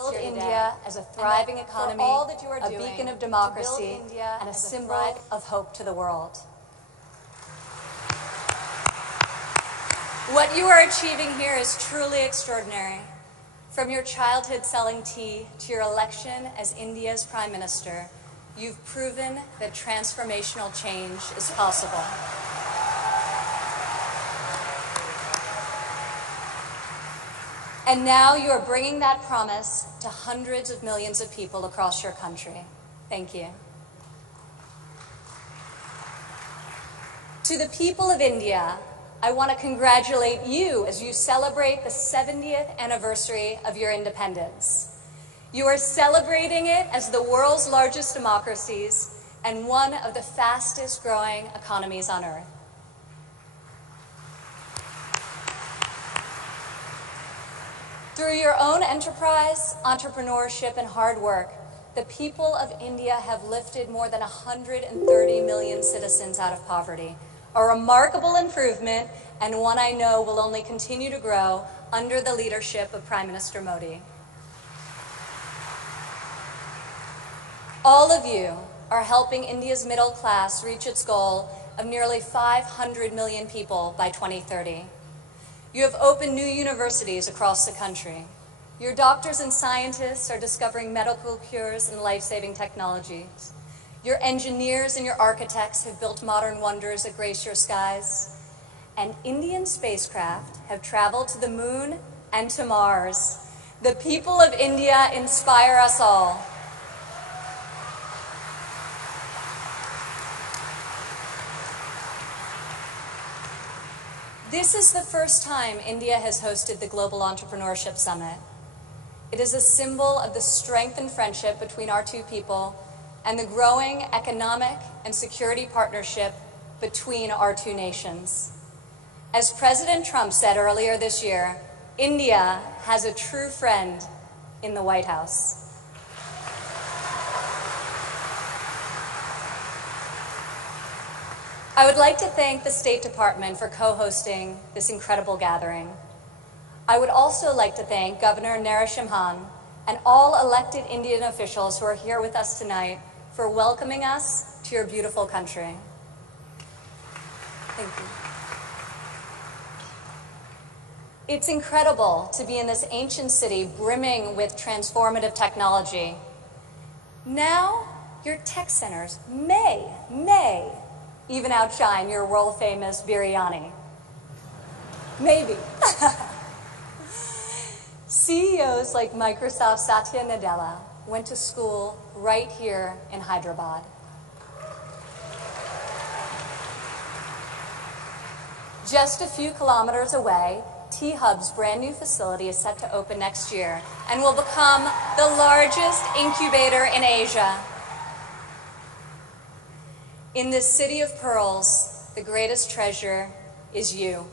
build India as a thriving economy, all that you are a doing beacon of to build democracy, India and a as a symbol of hope to the world. What you are achieving here is truly extraordinary. From your childhood selling tea to your election as India's Prime Minister, you've proven that transformational change is possible. And now you are bringing that promise to hundreds of millions of people across your country. Thank you. To the people of India, I want to congratulate you as you celebrate the 70th anniversary of your independence. You are celebrating it as the world's largest democracies and one of the fastest growing economies on earth. Through your own enterprise, entrepreneurship, and hard work, the people of India have lifted more than 130 million citizens out of poverty, a remarkable improvement and one I know will only continue to grow under the leadership of Prime Minister Modi. All of you are helping India's middle class reach its goal of nearly 500 million people by 2030. You have opened new universities across the country. Your doctors and scientists are discovering medical cures and life-saving technologies. Your engineers and your architects have built modern wonders that grace your skies. And Indian spacecraft have traveled to the moon and to Mars. The people of India inspire us all. This is the first time India has hosted the Global Entrepreneurship Summit. It is a symbol of the strength and friendship between our two people and the growing economic and security partnership between our two nations. As President Trump said earlier this year, India has a true friend in the White House. I would like to thank the State Department for co-hosting this incredible gathering. I would also like to thank Governor Narasimhan and all elected Indian officials who are here with us tonight for welcoming us to your beautiful country. Thank you. It's incredible to be in this ancient city brimming with transformative technology. Now, your tech centers may even outshine your world-famous biryani. Maybe. CEOs like Microsoft Satya Nadella went to school right here in Hyderabad. Just a few kilometers away, T-Hub's brand new facility is set to open next year and will become the largest incubator in Asia. In this city of pearls, the greatest treasure is you,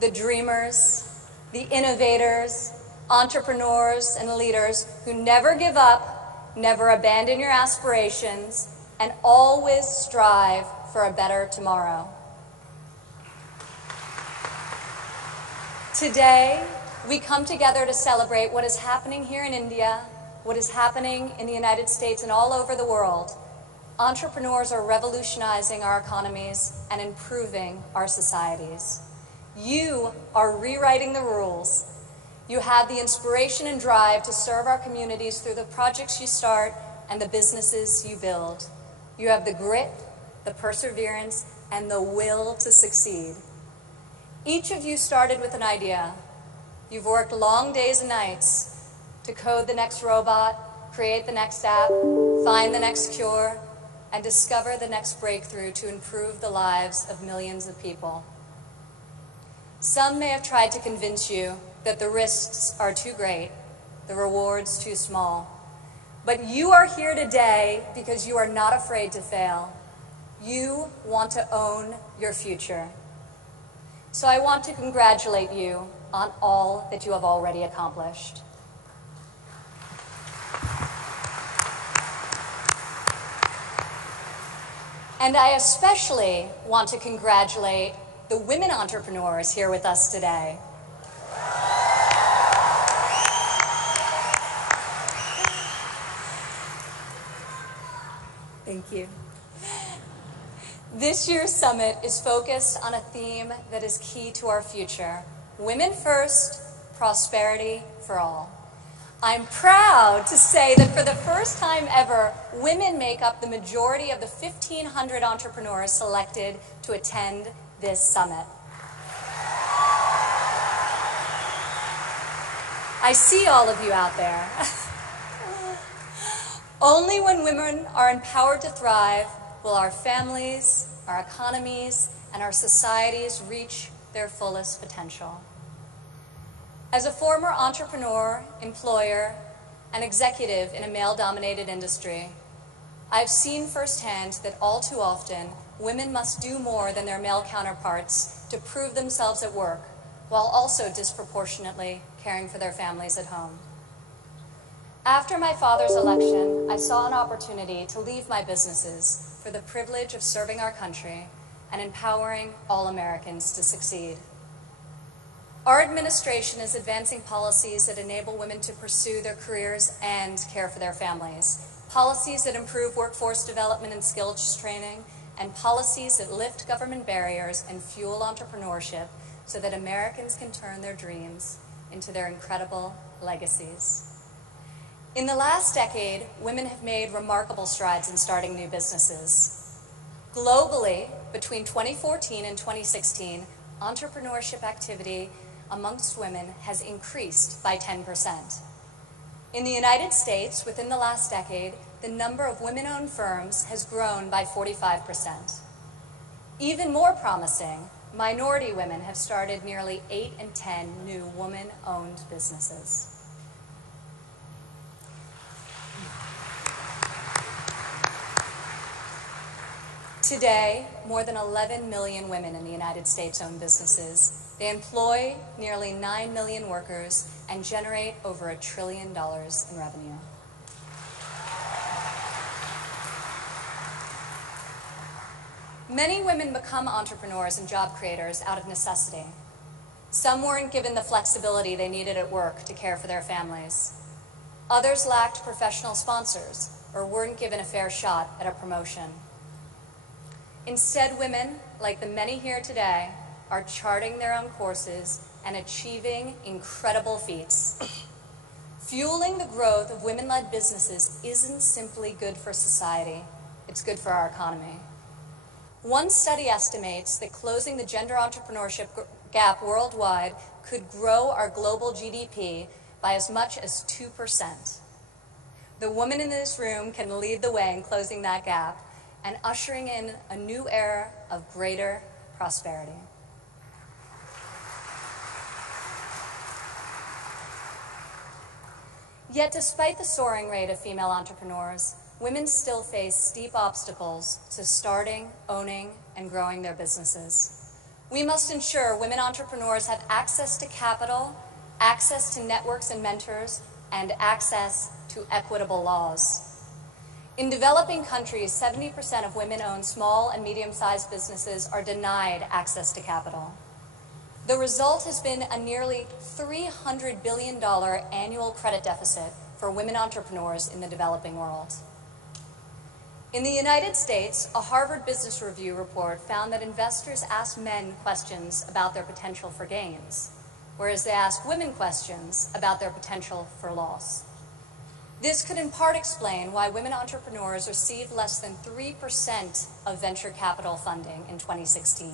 the dreamers, the innovators, entrepreneurs, and leaders who never give up, never abandon your aspirations, and always strive for a better tomorrow. Today, we come together to celebrate what is happening here in India, what is happening in the United States and all over the world. Entrepreneurs are revolutionizing our economies and improving our societies. You are rewriting the rules. You have the inspiration and drive to serve our communities through the projects you start and the businesses you build. You have the grit, the perseverance, and the will to succeed. Each of you started with an idea. You've worked long days and nights to code the next robot, create the next app, find the next cure, and discover the next breakthrough to improve the lives of millions of people. Some may have tried to convince you that the risks are too great, the rewards too small. But you are here today because you are not afraid to fail. You want to own your future. So I want to congratulate you on all that you have already accomplished. And I especially want to congratulate the women entrepreneurs here with us today. Thank you. This year's summit is focused on a theme that is key to our future: women first, prosperity for all. I'm proud to say that for the first time ever, women make up the majority of the 1,500 entrepreneurs selected to attend this summit. I see all of you out there. Only when women are empowered to thrive will our families, our economies, and our societies reach their fullest potential. As a former entrepreneur, employer, and executive in a male-dominated industry, I've seen firsthand that all too often, women must do more than their male counterparts to prove themselves at work, while also disproportionately caring for their families at home. After my father's election, I saw an opportunity to leave my businesses for the privilege of serving our country and empowering all Americans to succeed. Our administration is advancing policies that enable women to pursue their careers and care for their families, policies that improve workforce development and skills training, and policies that lift government barriers and fuel entrepreneurship so that Americans can turn their dreams into their incredible legacies. In the last decade, women have made remarkable strides in starting new businesses. Globally, between 2014 and 2016, entrepreneurship activity amongst women has increased by 10%. In the United States, within the last decade, the number of women-owned firms has grown by 45%. Even more promising, minority women have started nearly 8 in 10 new woman-owned businesses. Today, more than 11 million women in the United States own businesses. They employ nearly 9 million workers and generate over $1 trillion in revenue. Many women become entrepreneurs and job creators out of necessity. Some weren't given the flexibility they needed at work to care for their families. Others lacked professional sponsors or weren't given a fair shot at a promotion. Instead, women, like the many here today, are charting their own courses and achieving incredible feats. Fueling the growth of women-led businesses isn't simply good for society, it's good for our economy. One study estimates that closing the gender entrepreneurship gap worldwide could grow our global GDP by as much as 2%. The women in this room can lead the way in closing that gap and ushering in a new era of greater prosperity. Yet despite the soaring rate of female entrepreneurs, women still face steep obstacles to starting, owning, and growing their businesses. We must ensure women entrepreneurs have access to capital, access to networks and mentors, and access to equitable laws. In developing countries, 70% of women-owned small and medium-sized businesses are denied access to capital. The result has been a nearly $300 billion annual credit deficit for women entrepreneurs in the developing world. In the United States, a Harvard Business Review report found that investors ask men questions about their potential for gains, whereas they ask women questions about their potential for loss. This could in part explain why women entrepreneurs received less than 3% of venture capital funding in 2016.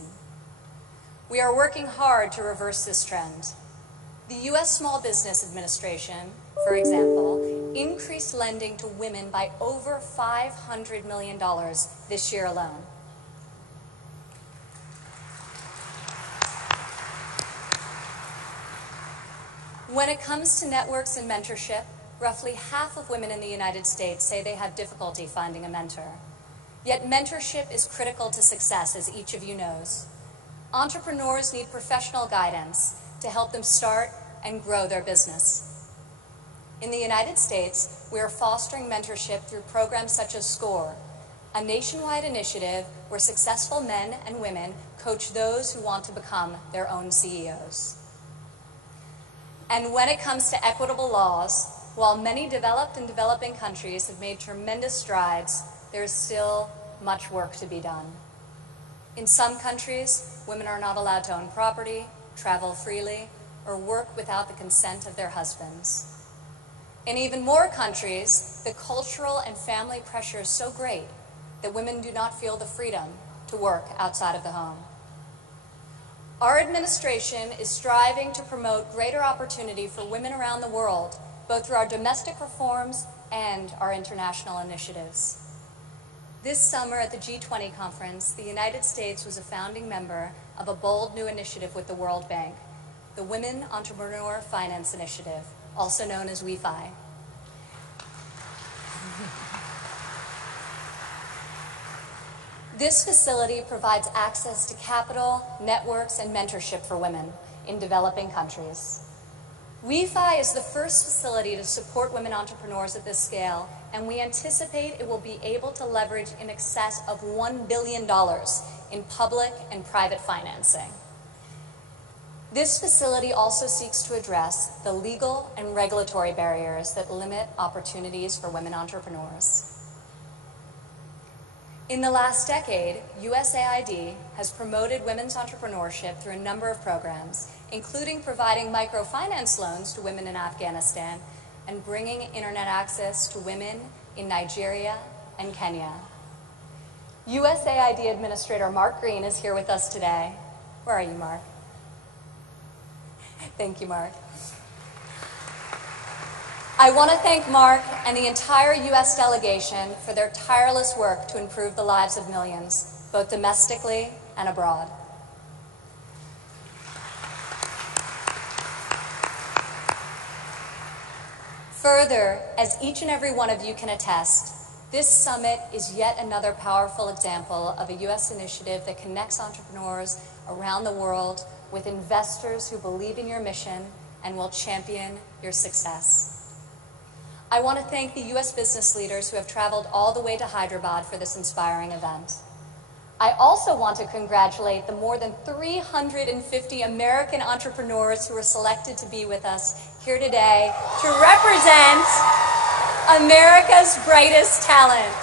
We are working hard to reverse this trend. The U.S. Small Business Administration, for example, increased lending to women by over $500 million this year alone. When it comes to networks and mentorship, roughly half of women in the United States say they have difficulty finding a mentor. Yet mentorship is critical to success, as each of you knows. Entrepreneurs need professional guidance to help them start and grow their business. In the United States, we are fostering mentorship through programs such as SCORE, a nationwide initiative where successful men and women coach those who want to become their own CEOs. And when it comes to equitable laws, while many developed and developing countries have made tremendous strides, there is still much work to be done. In some countries, women are not allowed to own property, travel freely, or work without the consent of their husbands. In even more countries, the cultural and family pressure is so great that women do not feel the freedom to work outside of the home. Our administration is striving to promote greater opportunity for women around the world, both through our domestic reforms and our international initiatives. This summer at the G20 conference, the United States was a founding member of a bold new initiative with the World Bank, the Women Entrepreneur Finance Initiative, also known as WEFI. This facility provides access to capital, networks, and mentorship for women in developing countries. WEFI is the first facility to support women entrepreneurs at this scale, and we anticipate it will be able to leverage in excess of $1 billion in public and private financing. This facility also seeks to address the legal and regulatory barriers that limit opportunities for women entrepreneurs. In the last decade, USAID has promoted women's entrepreneurship through a number of programs, including providing microfinance loans to women in Afghanistan and bringing internet access to women in Nigeria and Kenya. USAID Administrator Mark Green is here with us today. Where are you, Mark? Thank you, Mark. I want to thank Mark and the entire U.S. delegation for their tireless work to improve the lives of millions, both domestically and abroad. Further, as each and every one of you can attest, this summit is yet another powerful example of a U.S. initiative that connects entrepreneurs around the world with investors who believe in your mission and will champion your success. I want to thank the U.S. business leaders who have traveled all the way to Hyderabad for this inspiring event. I also want to congratulate the more than 350 American entrepreneurs who were selected to be with us here today to represent America's brightest talent.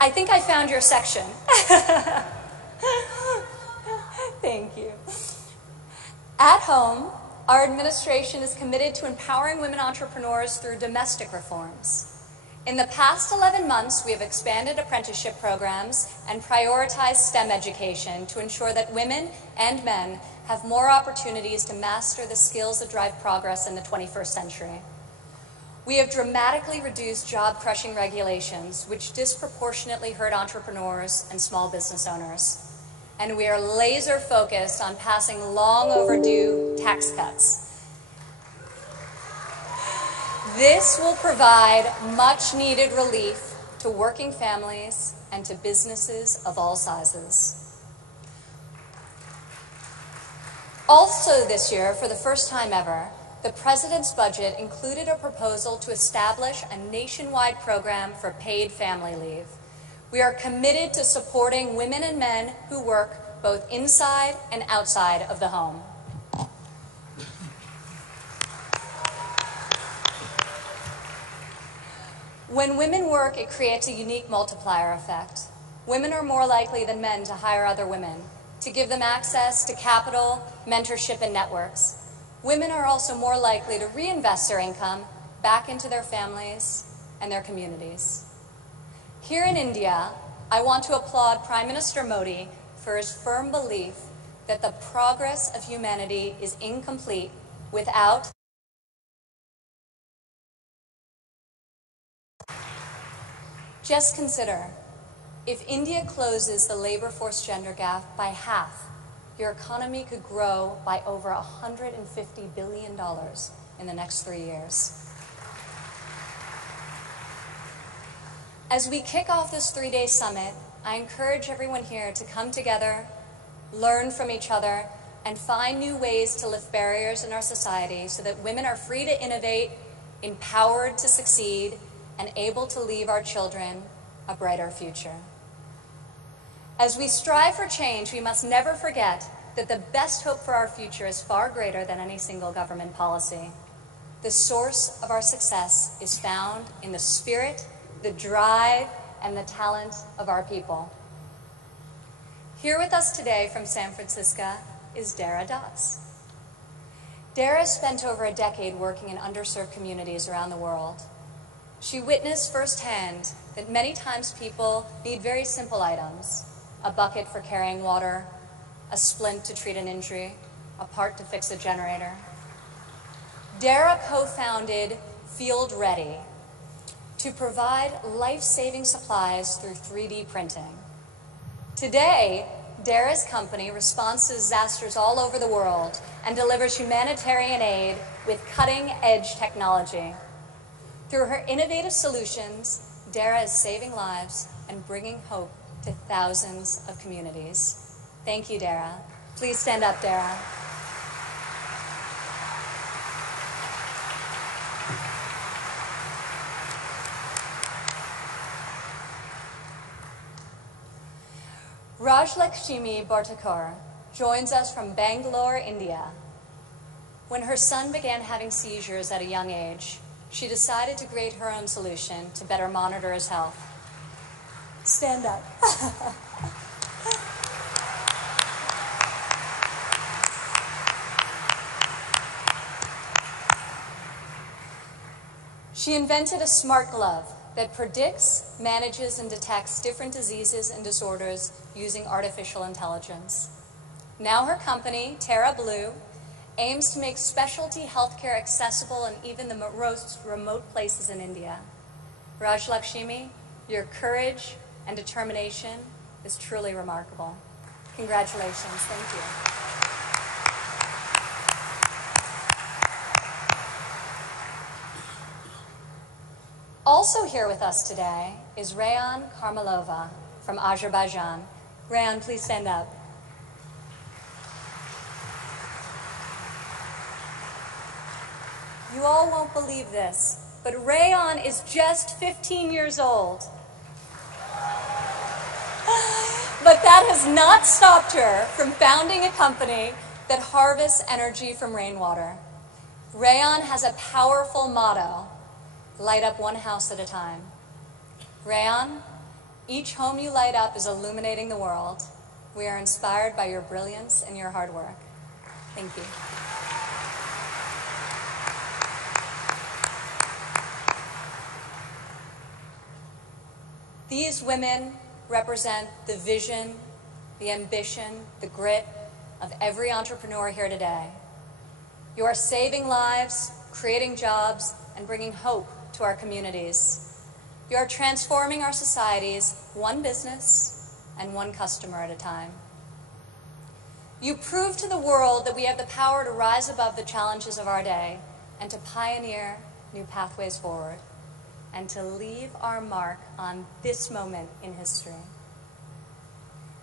I think I found your section. Thank you. At home, our administration is committed to empowering women entrepreneurs through domestic reforms. In the past 11 months, we have expanded apprenticeship programs and prioritized STEM education to ensure that women and men have more opportunities to master the skills that drive progress in the 21st century. We have dramatically reduced job-crushing regulations, which disproportionately hurt entrepreneurs and small business owners. And we are laser-focused on passing long-overdue tax cuts. This will provide much-needed relief to working families and to businesses of all sizes. Also this year, for the first time ever, the President's budget included a proposal to establish a nationwide program for paid family leave. We are committed to supporting women and men who work both inside and outside of the home. When women work, it creates a unique multiplier effect. Women are more likely than men to hire other women, to give them access to capital, mentorship, and networks. Women are also more likely to reinvest their income back into their families and their communities. Here in India, I want to applaud Prime Minister Modi for his firm belief that the progress of humanity is incomplete without Just consider, if India closes the labor force gender gap by half, your economy could grow by over $150 billion in the next 3 years. As we kick off this 3-day summit, I encourage everyone here to come together, learn from each other, and find new ways to lift barriers in our society so that women are free to innovate, empowered to succeed, and able to leave our children a brighter future. As we strive for change, we must never forget that the best hope for our future is far greater than any single government policy. The source of our success is found in the spirit, the drive, and the talent of our people. Here with us today from San Francisco is Dara Dotz. Dara spent over a decade working in underserved communities around the world. She witnessed firsthand that many times people need very simple items: a bucket for carrying water, a splint to treat an injury, a part to fix a generator. Dara co-founded Field Ready to provide life-saving supplies through 3D printing. Today, Dara's company responds to disasters all over the world and delivers humanitarian aid with cutting-edge technology. Through her innovative solutions, Dara is saving lives and bringing hope to thousands of communities. Thank you, Dara. Please stand up, Dara. Rajlakshmi Bhartakar joins us from Bangalore, India. When her son began having seizures at a young age, she decided to create her own solution to better monitor his health. Stand up. She invented a smart glove that predicts, manages, and detects different diseases and disorders using artificial intelligence. Now her company, Terra Blue, aims to make specialty healthcare accessible in even the most remote places in India. Rajlakshmi, your courage and determination is truly remarkable. Congratulations. Thank you. Also here with us today is Rayan Karmalova from Azerbaijan. Rayan, please stand up. You all won't believe this, but Rayan is just 15 years old. But that has not stopped her from founding a company that harvests energy from rainwater. Rayan has a powerful motto: light up one house at a time. Rayan, each home you light up is illuminating the world. We are inspired by your brilliance and your hard work. Thank you. These women represent the vision, the ambition, the grit of every entrepreneur here today. You are saving lives, creating jobs, and bringing hope to our communities. You are transforming our societies one business and one customer at a time. You prove to the world that we have the power to rise above the challenges of our day and to pioneer new pathways forward and to leave our mark on this moment in history.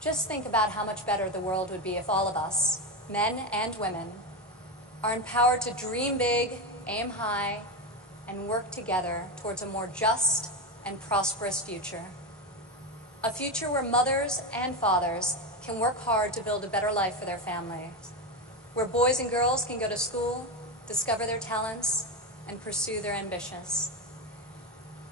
Just think about how much better the world would be if all of us, men and women, are empowered to dream big, aim high, and work together towards a more just and prosperous future. A future where mothers and fathers can work hard to build a better life for their families, where boys and girls can go to school, discover their talents, and pursue their ambitions,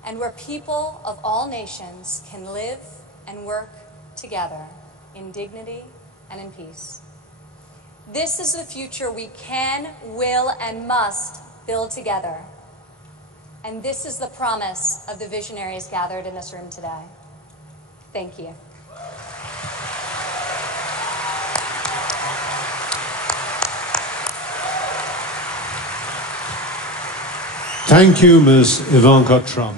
and where people of all nations can live and work together in dignity and in peace. This is the future we can, will, and must build together. And this is the promise of the visionaries gathered in this room today. Thank you. Thank you, Ms. Ivanka Trump.